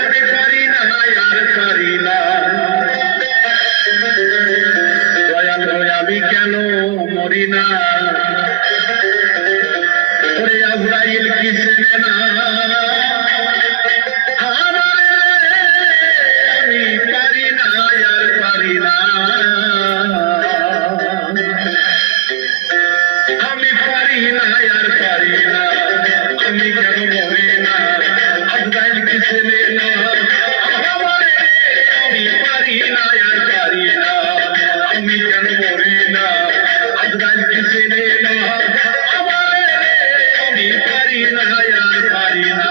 আমি পারি না আর পারি না দয়াল আমি কেন মরি না ওরে আজরাইল কি চেনে না আমি পারি না আর পারি না আমি পারি না আর পারি না আমি কেন মরি না আজরাইল কি চেনে না আমি পারি না আর পারি না আমি কেন মরি না আজরাইল কি চেনে না আমি পারি না আর পারি না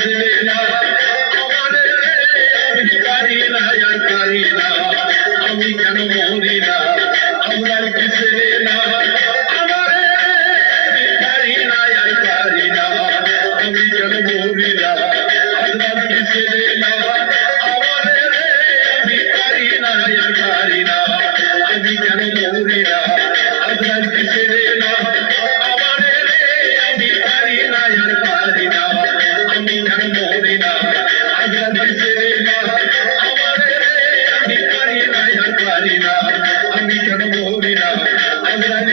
ছেলে না আমারে আমি পারি না আর পারি না আমি কেন মরি না আপনার কি ছেলে না আমারে আমি পারি না আর পারি না আমি কেন মরি না আপনার কি ছেলে না আমারে আমি পারি না আর পারি না আমি কেন মরি না আপনার কি ছেলে না আমারে আমি পারি না আর পারি না আমি কেন মরি না আপনার কি ছেলে না আমারে আমি পারি না আর পারি না আমি কেন মরি না আপনার